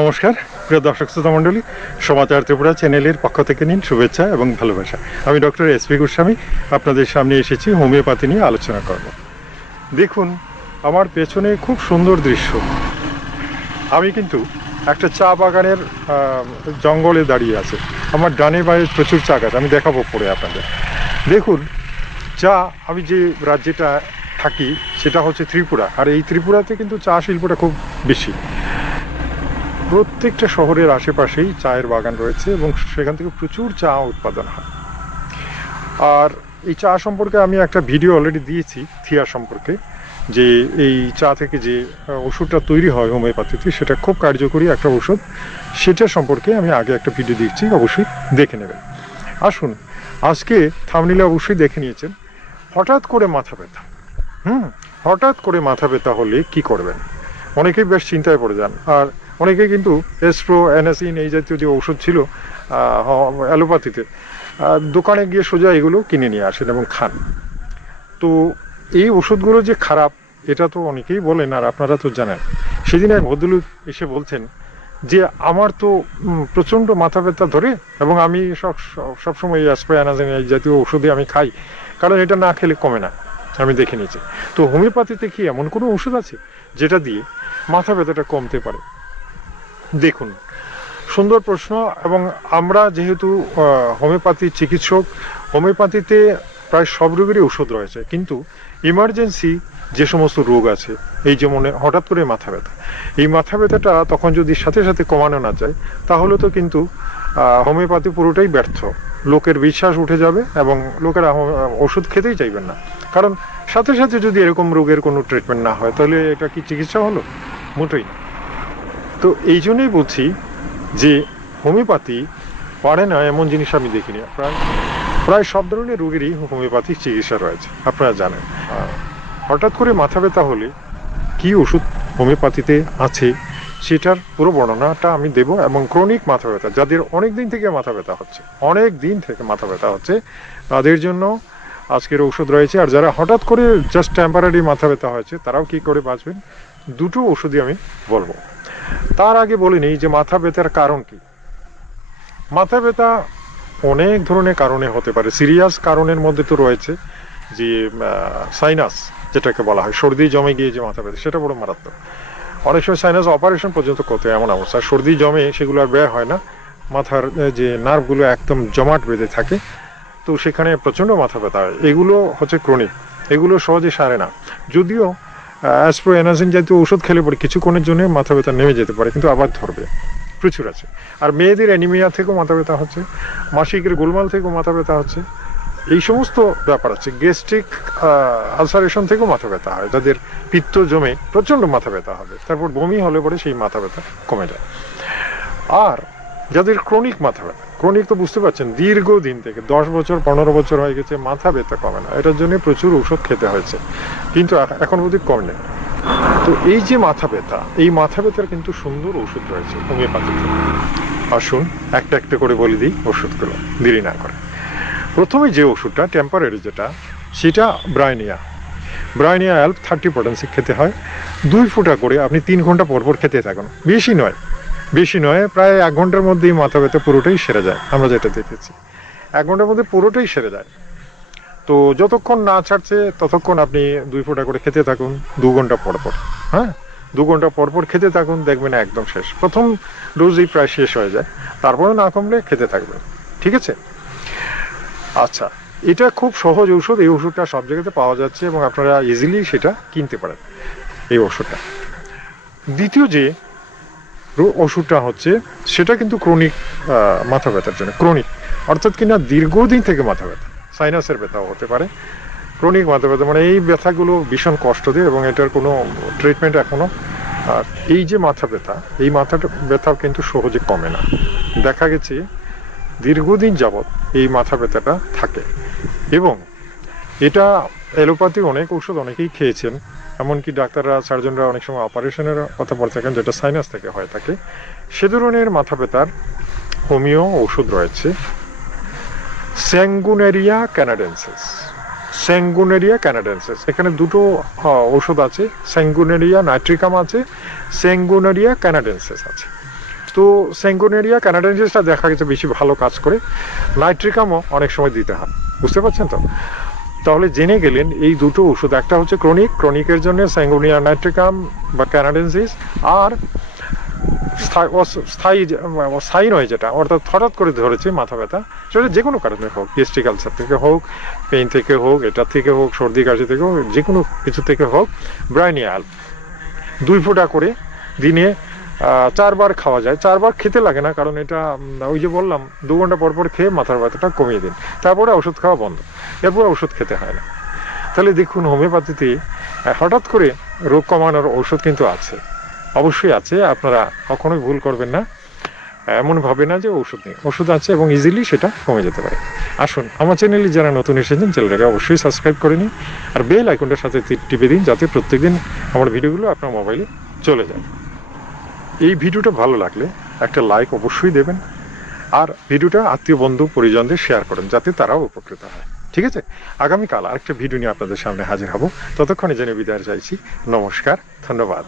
নমস্কার, প্রিয় দর্শক শ্রোতা মণ্ডলী, সমাচার ত্রিপুরা চ্যানেলের পক্ষ থেকে নিন শুভেচ্ছা এবং ভালোবাসা। আমি ডক্টর এস পি গোস্বামী, আপনাদের সামনে এসেছি, হোমিওপ্যাথি নিয়ে আলোচনা করব। দেখুন, আমার পেছনে খুব সুন্দর দৃশ্য। আমি কিন্তু একটা চা বাগানের জঙ্গলে দাঁড়িয়ে আছে। আমার ডানে বায়ে প্রচুর চা গাছ, আমি দেখাবো পরে আপনাদের। দেখুন, চা, আমি যে রাজ্যেটা থাকি, সেটা হচ্ছে ত্রিপুরা। আর এই ত্রিপুরাতে কিন্তু চা শিল্পটা খুব বেশি। প্রত্যেকটা শহরের আশেপাশেই চায়ের বাগান রয়েছে এবং সেখান থেকে প্রচুর চা উৎপাদন হয়। আর এই চা সম্পর্কে আমি একটা ভিডিও অলরেডি দিয়েছি, থিয়া সম্পর্কে, যে এই চা থেকে যে ওষুধটা তৈরি হয় হোমিওপ্যাথিতে, সেটা খুব কার্যকরী একটা ওষুধ। সেটা সম্পর্কে আমি আগে একটা ভিডিও দিচ্ছি, অবশ্যই দেখে নেবেন। আসুন, আজকে থামনিলে অবশ্যই দেখে নিয়েছেন। হঠাৎ করে মাথা ব্যথা। হুম, হঠাৎ করে মাথা ব্যথা হলে কি করবেন? অনেকেই বেশ চিন্তায় পড়ে যান। আর অনেকে কিন্তু এসপ্রো অ্যানাসিন এই জাতীয় যে ওষুধ ছিল অ্যালোপ্যাথিতে দোকানে গিয়ে সোজা এগুলো কিনে নিয়ে আসেন এবং খান। তো এই ওষুধগুলো যে খারাপ, এটা তো অনেকেই বলেন আর আপনারা তো জানেন। সেদিন এক ভদ্রলোক এসে বলছেন যে, আমার তো প্রচণ্ড মাথা ব্যথা ধরে এবং আমি সব, সব- সবসময় এই অ্যাসপ্রো অ্যানাসিন এই জাতীয় ওষুধে আমি খাই, কারণ এটা না খেলে কমে না। আমি দেখে নিয়েছি। তো হোমিওপ্যাথিতে কি এমন কোনো ওষুধ আছে, যেটা দিয়ে মাথা ব্যথাটা কমতে পারে? দেখুন, সুন্দর প্রশ্ন এবং আমরা যেহেতু হোমিওপ্যাথি চিকিৎসক, হোমিওপ্যাথিতে প্রায় সব রোগেরই ওষুধ রয়েছে, কিন্তু ইমার্জেন্সি যে সমস্ত রোগ আছে, এই যেমন হঠাৎ করে মাথা ব্যথা, এই মাথা ব্যথাটা তখন যদি সাথে সাথে কমানো না যায়, তাহলে তো কিন্তু হোমিওপ্যাথি পুরোটাই ব্যর্থ। লোকের বিশ্বাস উঠে যাবে এবং লোকেরা ওষুধ খেতেই চাইবেন না। কারণ সাথে সাথে যদি এরকম রোগের কোনো ট্রিটমেন্ট না হয়, তাহলে এটা কি চিকিৎসা হলো? মোটেই না। তো এই জন্যই বলছি যে হোমিওপ্যাথি পারে না এমন জিনিস আমি দেখিনি। প্রায় প্রায় সব ধরনের রোগেরই হোমিওপ্যাথিক চিকিৎসা রয়েছে, আপনারা জানেন। হঠাৎ করে মাথা ব্যথা হলে কি ওষুধ হোমিওপ্যাথিতে আছে সেটার পুরো বর্ণনাটা আমি দেব এবং ক্রনিক মাথা ব্যথা, যাদের অনেক দিন থেকে মাথা ব্যথা হচ্ছে অনেক দিন থেকে মাথা ব্যথা হচ্ছে, তাদের জন্য আজকের ওষুধ রয়েছে। আর যারা হঠাৎ করে জাস্ট টেম্পারারি মাথা ব্যথা হয়েছে, তারাও কি করে বাঁচবেন? দুটো ওষুধই আমি বলব। তার আগে বলে যে মাথা ব্যথার কারণ কি। মাথা ব্যথা অনেক ধরনের কারণে হতে পারে। সিরিয়াস কারণের মধ্যে তো রয়েছে যে সাইনাস যেটাকে বলা হয়, সর্দি জমে গিয়ে যে মাথা ব্যথা, সেটা বড় মারাত্মক। অনেক সময় সাইনাস অপারেশন পর্যন্ত করতে এমন অবস্থা। সর্দি জমে সেগুলো আর ব্যয় হয় না। মাথার যে নার্ভগুলো একদম জমাট বেঁধে থাকে। তো সেখানে প্রচণ্ড মাথা ব্যথা হয়। এগুলো হচ্ছে ক্রনিক এগুলো সহজে সারে না। যদিও অ্যাসপ্রো এনাজিন জাতীয় ওষুধ খেলে পরে কিছুক্ষণের জন্য মাথা ব্যথা নেমে যেতে পারে, কিন্তু আবার ধরবে, প্রচুর আছে। আর মেয়েদের অ্যানিমিয়া থেকেও মাথা ব্যথা হচ্ছে, মাসিকের গোলমাল থেকেও মাথা ব্যথা হচ্ছে, এই সমস্ত ব্যাপার আছে। গেস্ট্রিক আলসারেশন থেকেও মাথা ব্যথা হয়, যাদের পিত্ত জমে প্রচণ্ড মাথা ব্যথা হবে, তারপর বমি হলে পরে সেই মাথা ব্যথা কমে যায়। আর যাদের ক্রনিক মাথা ব্যথা ক্রনিক তো বুঝতে পারছেন, দীর্ঘদিন থেকে, দশ বছর, পনেরো বছর হয়ে গেছে, মাথা ব্যথা কমে না। এটার জন্য প্রচুর ওষুধ খেতে হয়েছে। কিন্তু এখন অবধি কমে তো এই যে মাথা ব্যথা, এই মাথা ব্যথার কিন্তু সুন্দর ওষুধ রয়েছে হোমিওপ্যাথিতে আসুন, একটা একটা করে বলে দিই ওষুধগুলো দেরি না করে। প্রথমে যে ওষুধটা টেম্পারারি যেটা, সেটা ব্রাইনিয়া। ব্রাইনিয়া অ্যাল্প থার্টি পটেন্সি খেতে হয়। দুই ফুটা করে আপনি তিন ঘণ্টা পর পর খেতে থাকুন। বেশি নয় বেশি নয়, প্রায় এক ঘণ্টার মধ্যেই মাথা ব্যথা পুরোটাই সেরে যায়, আমরা যেটা দেখেছি। এক ঘণ্টার মধ্যে পুরোটাই সেরে যায়। তো যতক্ষণ না ছাড়ছে, ততক্ষণ আপনি দুই ফোঁটা করে খেতে থাকুন, দু ঘণ্টা পর পর হ্যাঁ? দু ঘণ্টা পর পর খেতে থাকুন, দেখবেন একদম শেষ। প্রথম ডোজই প্রায় শেষ হয়ে যায়, তারপরে না কমলে খেতে থাকবেন, ঠিক আছে? আচ্ছা এটা খুব সহজ ঔষধ, এই ওষুধটা সব জায়গাতে পাওয়া যাচ্ছে এবং আপনারা ইজিলি সেটা কিনতে পারেন, এই ওষুধটা দ্বিতীয় যে ওষুধটা হচ্ছে, সেটা কিন্তু ক্রনিক মাথা ব্যথার জন্য ক্রনিক অর্থাৎ কিনা দীর্ঘদিন থেকে মাথা ব্যথা সাইনাসের ব্যথাও হতে পারে। ক্রনিক মাথা ব্যথা মানে এই ব্যথাগুলো ভীষণ কষ্ট দেয় এবং এটার কোনো ট্রিটমেন্ট এখনও, আর এই যে মাথা ব্যথা, এই মাথাটা ব্যথাও কিন্তু সহজে কমে না। দেখা গেছে, দীর্ঘদিন যাবৎ এই মাথা ব্যথাটা থাকে। এবং এটা অ্যালোপ্যাথি অনেক ওষুধ অনেকেই খেয়েছেন, এমনকি ডাক্তাররা, সার্জনরা অনেক সময় অপারেশনের কথা বলে থাকেন, যেটা সাইনাস থেকে হয়ে থাকে। সে ধরনের মাথা ব্যথার হোমিও ওষুধ রয়েছে। স্যাঙ্গুনেরিয়া ক্যানাডেন্সিস স্যাঙ্গুনেরিয়া ক্যানাডেন্সিস এখানে দুটো ওষুধ আছে স্যাঙ্গুনেরিয়া নাইট্রিকাম আছে স্যাঙ্গুনেরিয়া ক্যানাডেন্সিস আছে। তো স্যাঙ্গোনেরিয়া ক্যানাডেন্সিসটা দেখা গেছে বেশি ভালো কাজ করে। নাইট্রিকামও অনেক সময় দিতে হয়। বুঝতে পারছেন তো? তাহলে জেনে গেলেন এই দুটো ওষুধ, একটা হচ্ছে ক্রনিক, ক্রনিকের জন্য স্যাঙ্গোনিয়া নাইট্রিকাম বা ক্যানাডেন্সিস, আর স্থায়ী- স্থায়ী নয় যেটা, অর্থাৎ হঠাৎ করে ধরেছে মাথা ব্যথা, সেটা যে কোনো কারণে হোক গ্যাস্ট্রিক আলসার থেকে হোক পেইন থেকে হোক এটার থেকে হোক, সর্দি, কাশি থেকে হোক, যে কোনো কিছু থেকে হোক, ব্রাইনিয়াল, দুই ফোঁটা করে দিনে চারবার খাওয়া যায়। চারবার খেতে লাগে না, কারণ এটা ওই যে বললাম, দু ঘণ্টা পর পর খেয়ে মাথার ব্যথাটা কমিয়ে দিন। তারপরে ওষুধ খাওয়া বন্ধ। এরপরে ওষুধ খেতে হয় না। তাহলে দেখুন, হোমিওপ্যাথিতে হঠাৎ করে রোগ কমানোর ওষুধ কিন্তু আছে। অবশ্যই আছে, আপনারা কখনোই ভুল করবেন না। এমন ভাবে না যে ওষুধ নেই। ওষুধ আছে এবং ইজিলি সেটা কমে যেতে পারে। আসুন, আমার চ্যানেলে যারা নতুন এসেছেন চ্যানেলটাকে অবশ্যই সাবস্ক্রাইব করে নিন। আর বেল আইকনটার সাথে টিপে দিন, যাতে প্রত্যেকদিন আমার ভিডিওগুলো আপনার মোবাইলে চলে যায়। এই ভিডিওটা ভালো লাগলে একটা লাইক অবশ্যই দেবেন আর ভিডিওটা আত্মীয় বন্ধু, পরিজনদের শেয়ার করেন যাতে তারাও উপকৃত হয়। ঠিক আছে? আগামীকাল আরেকটা ভিডিও নিয়ে আপনাদের সামনে হাজির হব। ততক্ষণে জেনে বিদায় চাইছি। নমস্কার, ধন্যবাদ।